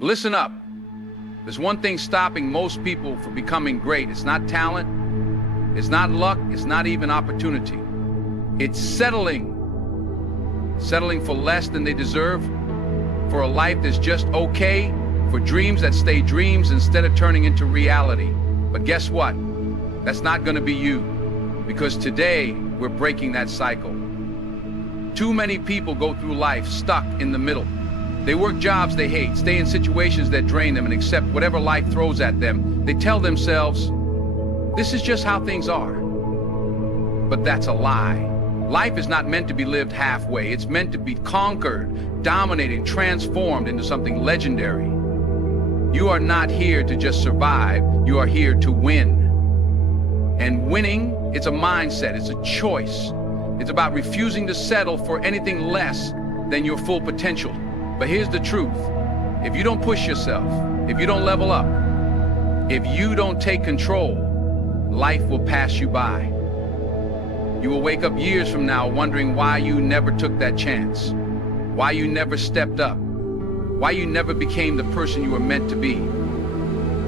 Listen up. There's one thing stopping most people from becoming great. It's not talent, it's not luck, it's not even opportunity. It's settling. Settling for less than they deserve, for a life that's just okay, for dreams that stay dreams instead of turning into reality. But guess what? That's not going to be you, because today we're breaking that cycle. Too many people go through life stuck in the middle. They work jobs they hate, stay in situations that drain them, and accept whatever life throws at them. They tell themselves, this is just how things are. But that's a lie. Life is not meant to be lived halfway. It's meant to be conquered, dominated, transformed into something legendary. You are not here to just survive. You are here to win. And winning, it's a mindset, it's a choice. It's about refusing to settle for anything less than your full potential. But here's the truth. If you don't push yourself, if you don't level up, if you don't take control, life will pass you by. You will wake up years from now wondering why you never took that chance, why you never stepped up, why you never became the person you were meant to be.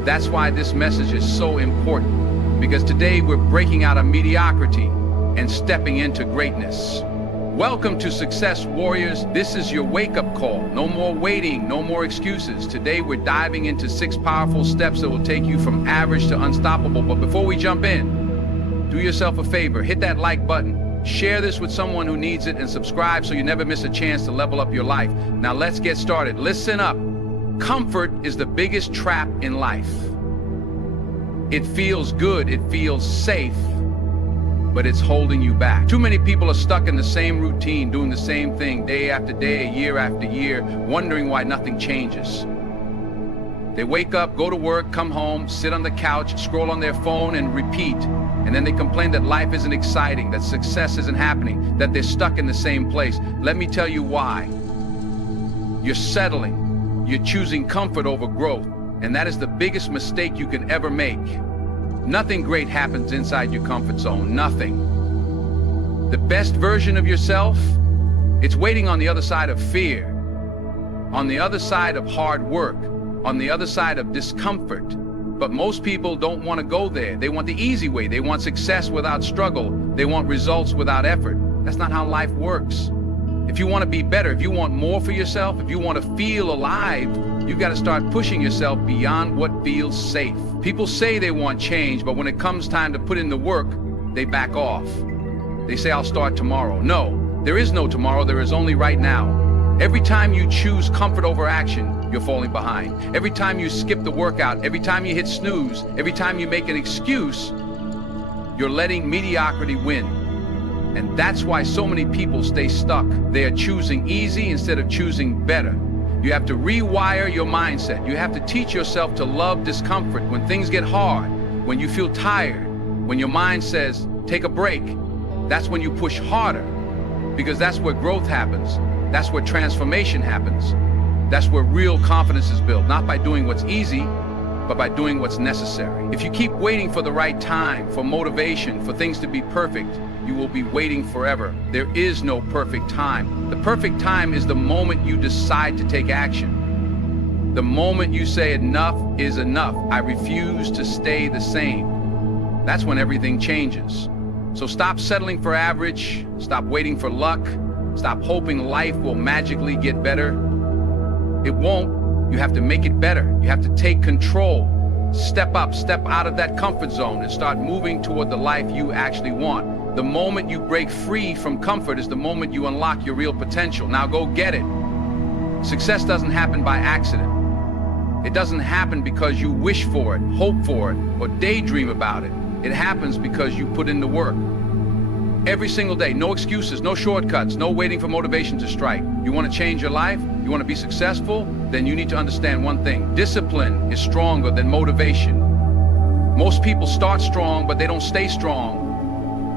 That's why this message is so important, because today we're breaking out of mediocrity and stepping into greatness. Welcome to Success Warriors. This is your wake-up call. No more waiting, no more excuses. Today we're diving into 6 powerful steps that will take you from average to unstoppable. But before we jump in, do yourself a favor, hit that like button, share this with someone who needs it, and subscribe so you never miss a chance to level up your life. Now let's get started. Listen up. Comfort is the biggest trap in life. It feels good, it feels safe, but it's holding you back. Too many people are stuck in the same routine, doing the same thing day after day, year after year, wondering why nothing changes. They wake up, go to work, come home, sit on the couch, scroll on their phone, and repeat. And then they complain that life isn't exciting, that success isn't happening, that they're stuck in the same place. Let me tell you why. You're settling. You're choosing comfort over growth. And that is the biggest mistake you can ever make. Nothing great happens inside your comfort zone, nothing. The best version of yourself, it's waiting on the other side of fear, on the other side of hard work, on the other side of discomfort. But most people don't want to go there. They want the easy way. They want success without struggle. They want results without effort. That's not how life works. If you want to be better, if you want more for yourself, if you want to feel alive, you've got to start pushing yourself beyond what feels safe. People say they want change, but when it comes time to put in the work, they back off. They say, I'll start tomorrow. No, there is no tomorrow, there is only right now. Every time you choose comfort over action, you're falling behind. Every time you skip the workout, every time you hit snooze, every time you make an excuse, you're letting mediocrity win. And that's why so many people stay stuck. They are choosing easy instead of choosing better. You have to rewire your mindset. You have to teach yourself to love discomfort. When things get hard, when you feel tired, when your mind says, take a break, that's when you push harder, because that's where growth happens. That's where transformation happens. That's where real confidence is built, not by doing what's easy, but by doing what's necessary. If you keep waiting for the right time, for motivation, for things to be perfect, you will be waiting forever. There is no perfect time. The perfect time is the moment you decide to take action. The moment you say enough is enough. I refuse to stay the same. That's when everything changes. So stop settling for average. Stop waiting for luck. Stop hoping life will magically get better. It won't. You have to make it better. You have to take control. Step up, step out of that comfort zone and start moving toward the life you actually want. The moment you break free from comfort is the moment you unlock your real potential. Now go get it. Success doesn't happen by accident. It doesn't happen because you wish for it, hope for it, or daydream about it. It happens because you put in the work. Every single day, no excuses, no shortcuts, no waiting for motivation to strike. You want to change your life? You want to be successful? Then you need to understand one thing. Discipline is stronger than motivation. Most people start strong, but they don't stay strong.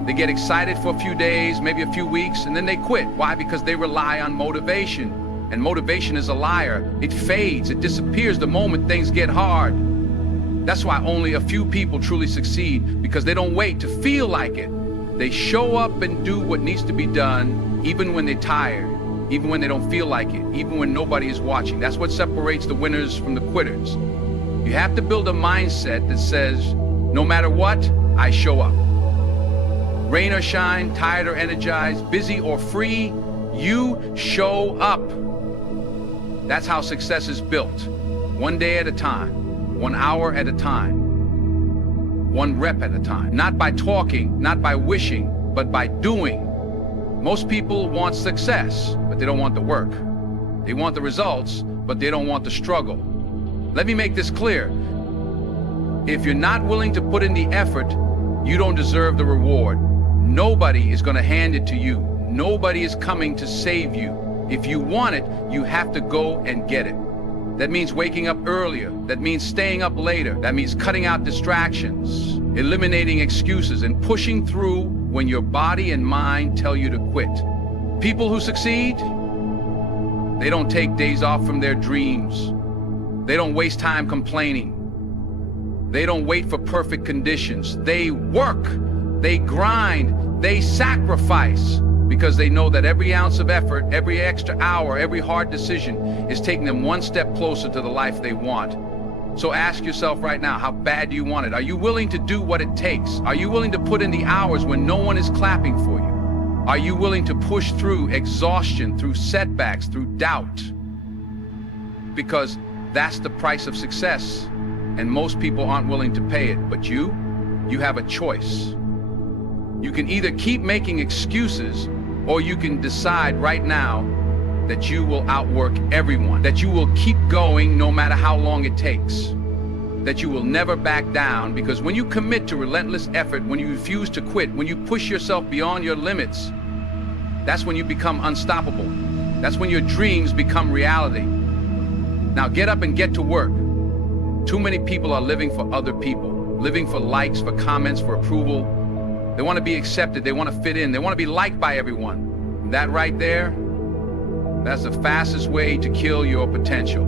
They get excited for a few days, maybe a few weeks, and then they quit. Why? Because they rely on motivation. And motivation is a liar. It fades, it disappears the moment things get hard. That's why only a few people truly succeed, because they don't wait to feel like it. They show up and do what needs to be done, even when they're tired, even when they don't feel like it, even when nobody is watching. That's what separates the winners from the quitters. You have to build a mindset that says, no matter what, I show up. Rain or shine, tired or energized, busy or free, you show up. That's how success is built. One day at a time, 1 hour at a time, 1 rep at a time. Not by talking, not by wishing, but by doing. Most people want success, but they don't want the work. They want the results, but they don't want the struggle. Let me make this clear. If you're not willing to put in the effort, you don't deserve the reward. Nobody is going to hand it to you. Nobody is coming to save you. If you want it, you have to go and get it. That means waking up earlier. That means staying up later. That means cutting out distractions, eliminating excuses, and pushing through when your body and mind tell you to quit. People who succeed, they don't take days off from their dreams. They don't waste time complaining. They don't wait for perfect conditions. They work, they grind, they sacrifice, because they know that every ounce of effort, every extra hour, every hard decision is taking them one step closer to the life they want. So ask yourself right now, how bad do you want it? Are you willing to do what it takes? Are you willing to put in the hours when no one is clapping for you? Are you willing to push through exhaustion, through setbacks, through doubt? Because that's the price of success, and most people aren't willing to pay it. But you have a choice. You can either keep making excuses, or you can decide right now that you will outwork everyone, that you will keep going no matter how long it takes, that you will never back down, because when you commit to relentless effort, when you refuse to quit, when you push yourself beyond your limits, that's when you become unstoppable. That's when your dreams become reality. Now get up and get to work. Too many people are living for other people, living for likes, for comments, for approval. They want to be accepted, they want to fit in, they want to be liked by everyone. That right there, that's the fastest way to kill your potential.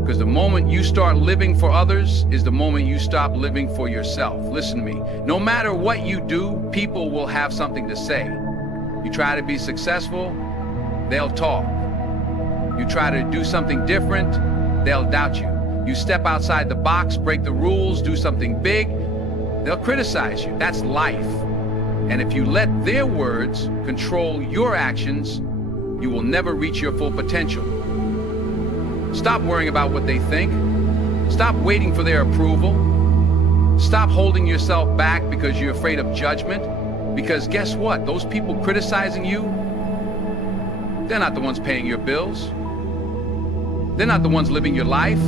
Because the moment you start living for others is the moment you stop living for yourself. Listen to me. No matter what you do, people will have something to say. You try to be successful, they'll talk. You try to do something different, they'll doubt you. You step outside the box, break the rules, do something big, they'll criticize you. That's life. And if you let their words control your actions, you will never reach your full potential. Stop worrying about what they think. Stop waiting for their approval. Stop holding yourself back because you're afraid of judgment. Because guess what? Those people criticizing you, they're not the ones paying your bills. They're not the ones living your life.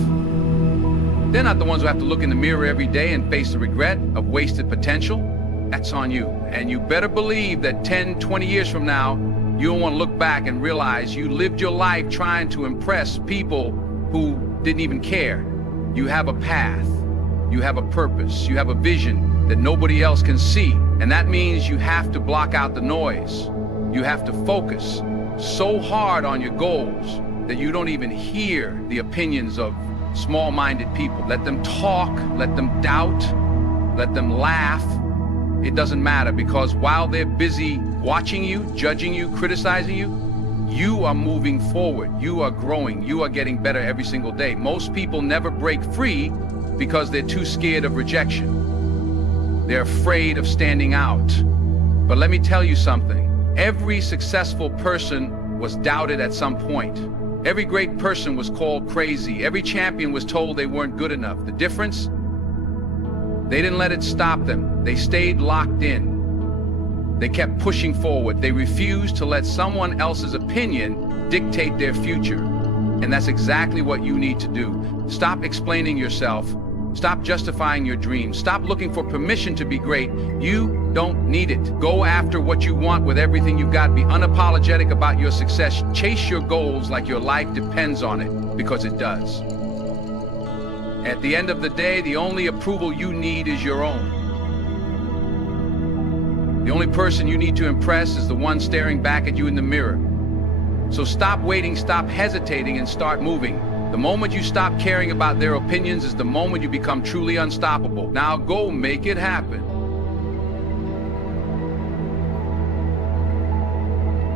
They're not the ones who have to look in the mirror every day and face the regret of wasted potential. That's on you. And you better believe that 10, 20 years from now, you don't want to look back and realize you lived your life trying to impress people who didn't even care. You have a path, you have a purpose, you have a vision that nobody else can see. And that means you have to block out the noise. You have to focus so hard on your goals that you don't even hear the opinions of small-minded people. Let them talk, let them doubt, let them laugh. It doesn't matter, because while they're busy watching you, judging you, criticizing you, you are moving forward. You are growing. You are getting better every single day. Most people never break free because they're too scared of rejection. They're afraid of standing out. But let me tell you something. Every successful person was doubted at some point. Every great person was called crazy. Every champion was told they weren't good enough. The difference? They didn't let it stop them. They stayed locked in. They kept pushing forward. They refused to let someone else's opinion dictate their future. And that's exactly what you need to do. Stop explaining yourself. Stop justifying your dreams. Stop looking for permission to be great. You don't need it. Go after what you want with everything you've got. Be unapologetic about your success. Chase your goals like your life depends on it, because it does. At the end of the day, the only approval you need is your own. The only person you need to impress is the one staring back at you in the mirror. So stop waiting, stop hesitating, and start moving. The moment you stop caring about their opinions is the moment you become truly unstoppable. Now go make it happen.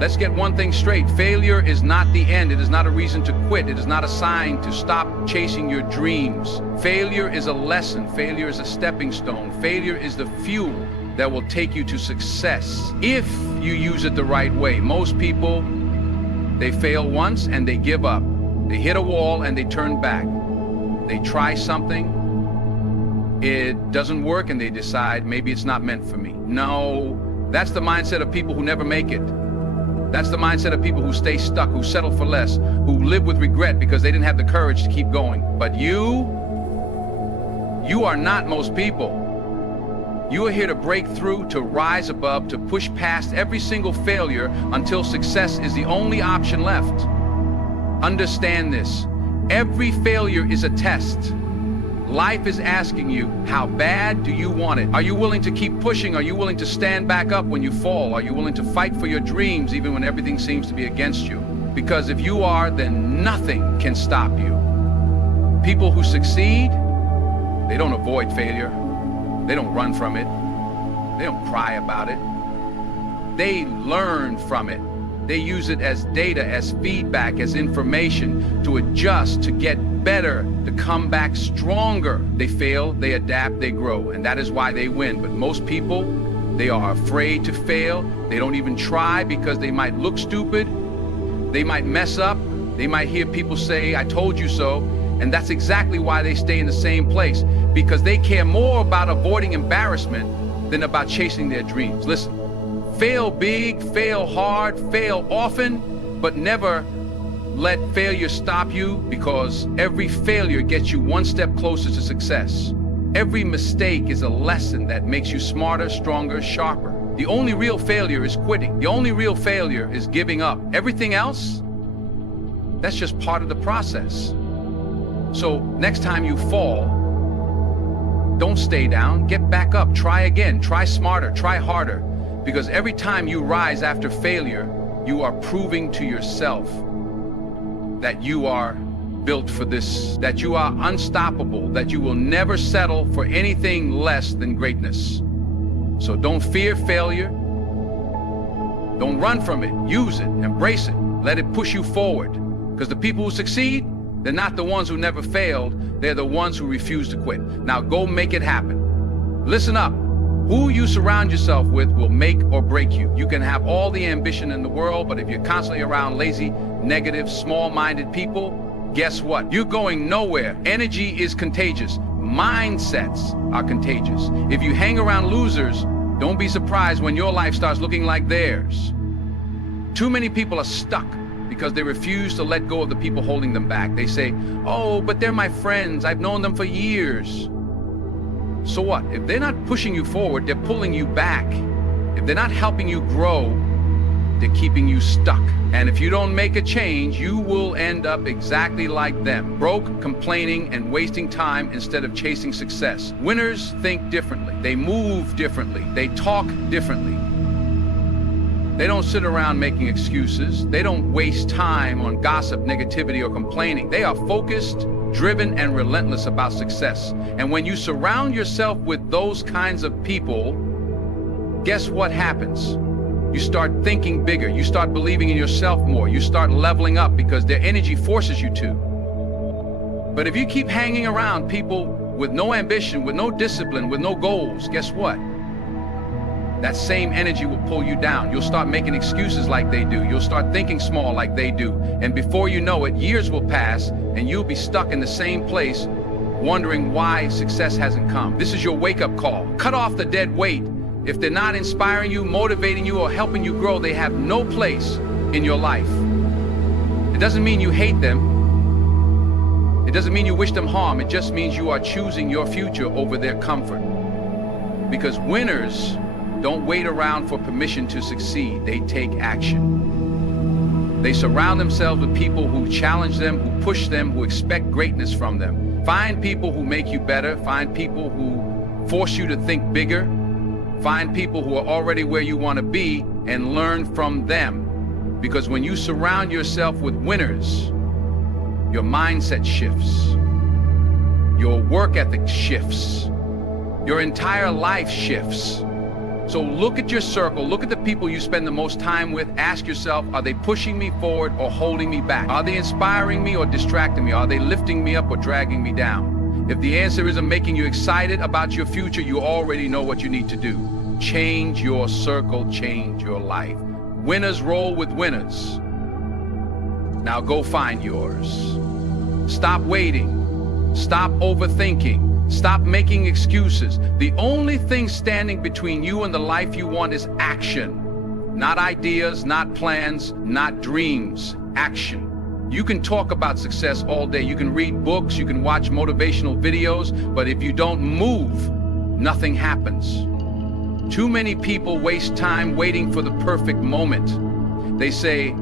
Let's get one thing straight. Failure is not the end. It is not a reason to quit. It is not a sign to stop chasing your dreams. Failure is a lesson. Failure is a stepping stone. Failure is the fuel that will take you to success if you use it the right way. Most people, they fail once and they give up. They hit a wall and they turn back. They try something, it doesn't work, and they decide maybe it's not meant for me. No, that's the mindset of people who never make it. That's the mindset of people who stay stuck, who settle for less, who live with regret because they didn't have the courage to keep going. But you are not most people. You are here to break through, to rise above, to push past every single failure until success is the only option left. Understand this. Every failure is a test. Life is asking you, how bad do you want it? Are you willing to keep pushing? Are you willing to stand back up when you fall? Are you willing to fight for your dreams even when everything seems to be against you? Because if you are, then nothing can stop you. People who succeed, they don't avoid failure. They don't run from it. They don't cry about it. They learn from it. They use it as data, as feedback, as information to adjust, to get better, to come back stronger. They fail, they adapt, they grow, and that is why they win. But most people, they are afraid to fail. They don't even try because they might look stupid. They might mess up. They might hear people say, "I told you so." And that's exactly why they stay in the same place, because they care more about avoiding embarrassment than about chasing their dreams. Listen, fail big, fail hard, fail often, but never let failure stop you, because every failure gets you one step closer to success. Every mistake is a lesson that makes you smarter, stronger, sharper. The only real failure is quitting. The only real failure is giving up. Everything else, that's just part of the process. So next time you fall, don't stay down, get back up, try again, try smarter, try harder. Because every time you rise after failure, you are proving to yourself that you are built for this, that you are unstoppable, that you will never settle for anything less than greatness. So don't fear failure. Don't run from it. Use it, embrace it, let it push you forward. Because the people who succeed, they're not the ones who never failed, they're the ones who refuse to quit. Now go make it happen. Listen up. Who you surround yourself with will make or break you. You can have all the ambition in the world, but if you're constantly around lazy, negative, small-minded people, guess what? You're going nowhere. Energy is contagious. Mindsets are contagious. If you hang around losers, don't be surprised when your life starts looking like theirs. Too many people are stuck because they refuse to let go of the people holding them back. They say, "Oh, but they're my friends. I've known them for years." So what? If they're not pushing you forward, they're pulling you back. If they're not helping you grow, they're keeping you stuck. And if you don't make a change, you will end up exactly like them, broke, complaining, and wasting time instead of chasing success. Winners think differently. They move differently. They talk differently. They don't sit around making excuses. They don't waste time on gossip, negativity, or complaining. They are focused, driven, and relentless about success. And when you surround yourself with those kinds of people, guess what happens? You start thinking bigger. You start believing in yourself more. You start leveling up because their energy forces you to. But if you keep hanging around people with no ambition, with no discipline, with no goals, guess what? That same energy will pull you down. You'll start making excuses like they do. You'll start thinking small like they do. And before you know it, years will pass and you'll be stuck in the same place, wondering why success hasn't come. This is your wake-up call. Cut off the dead weight. If they're not inspiring you, motivating you, or helping you grow, they have no place in your life. It doesn't mean you hate them. It doesn't mean you wish them harm. It just means you are choosing your future over their comfort. Because winners don't wait around for permission to succeed. They take action. They surround themselves with people who challenge them, who push them, who expect greatness from them. Find people who make you better. Find people who force you to think bigger. Find people who are already where you want to be and learn from them. Because when you surround yourself with winners, your mindset shifts. Your work ethic shifts. Your entire life shifts. So look at your circle, look at the people you spend the most time with, ask yourself, are they pushing me forward or holding me back? Are they inspiring me or distracting me? Are they lifting me up or dragging me down? If the answer isn't making you excited about your future, you already know what you need to do. Change your circle, change your life. Winners roll with winners. Now go find yours. Stop waiting. Stop overthinking. Stop making excuses. The only thing standing between you and the life you want is action. Not ideas, not plans, not dreams. Action. You can talk about success all day. You can read books, you can watch motivational videos, but if you don't move, nothing happens. Too many people waste time waiting for the perfect moment. They say,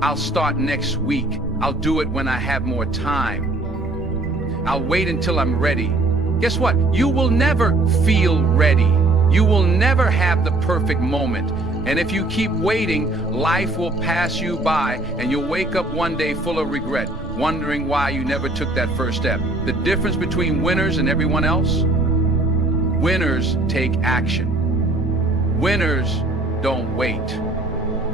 I'll start next week. I'll do it when I have more time. I'll wait until I'm ready. Guess what? You will never feel ready. You will never have the perfect moment. And if you keep waiting, life will pass you by and you'll wake up one day full of regret, wondering why you never took that first step. The difference between winners and everyone else? Winners take action. Winners don't wait.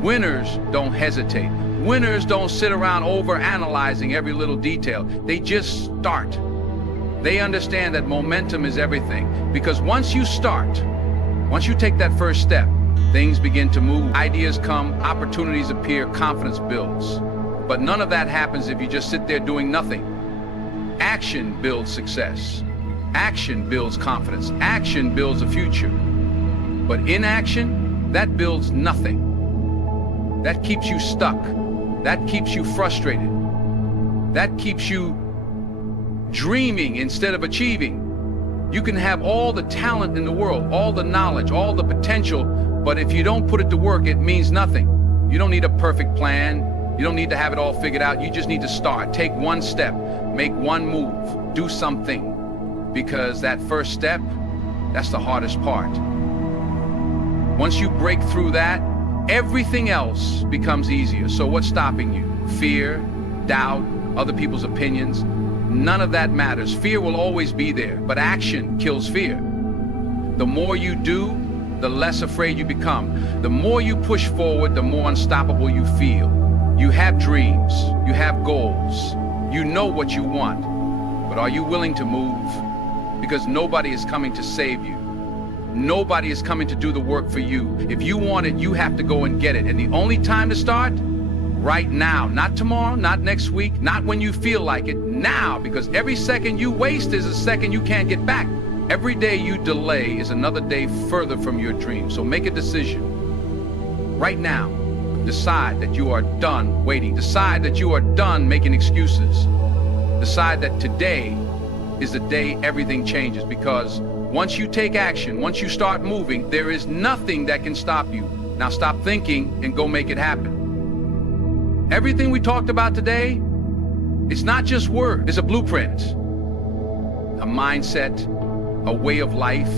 Winners don't hesitate. Winners don't sit around overanalyzing every little detail. They just start. They understand that momentum is everything, because once you start, once you take that first step, things begin to move, ideas come, opportunities appear, confidence builds. But none of that happens if you just sit there doing nothing. Action builds success. Action builds confidence. Action builds a future. But inaction, that builds nothing. That keeps you stuck. That keeps you frustrated. That keeps you dreaming instead of achieving. You can have all the talent in the world, all the knowledge, all the potential, but if you don't put it to work, it means nothing. You don't need a perfect plan. You don't need to have it all figured out. You just need to start. Take one step, make one move, do something, because that first step, that's the hardest part. Once you break through that, everything else becomes easier. So what's stopping you? Fear, doubt, other people's opinions? None of that matters. Fear will always be there, but action kills fear. The more you do, the less afraid you become. The more you push forward, the more unstoppable you feel. You have dreams, you have goals, you know what you want, but are you willing to move? Because nobody is coming to save you. Nobody is coming to do the work for you. If you want it, you have to go and get it. And the only time to start? Right now. Not tomorrow, not next week, not when you feel like it. Now, because every second you waste is a second you can't get back. Every day you delay is another day further from your dream. So make a decision. Right now, decide that you are done waiting. Decide that you are done making excuses. Decide that today is the day everything changes, because once you take action, once you start moving, there is nothing that can stop you. Now stop thinking and go make it happen. Everything we talked about today, it's not just words, it's a blueprint, a mindset, a way of life.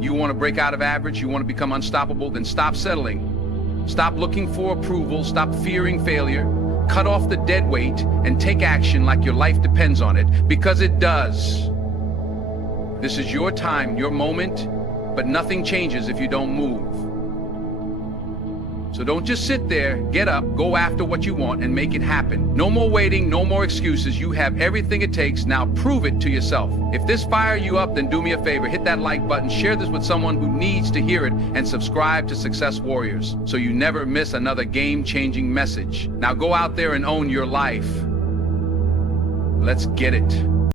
You want to break out of average, you want to become unstoppable, then stop settling. Stop looking for approval, stop fearing failure, cut off the dead weight, and take action like your life depends on it, because it does. This is your time, your moment, but nothing changes if you don't move. So don't just sit there, get up, go after what you want and make it happen. No more waiting, no more excuses. You have everything it takes. Now prove it to yourself. If this fired you up, then do me a favor, hit that like button, share this with someone who needs to hear it, and subscribe to Success Warriors so you never miss another game-changing message. Now go out there and own your life. Let's get it.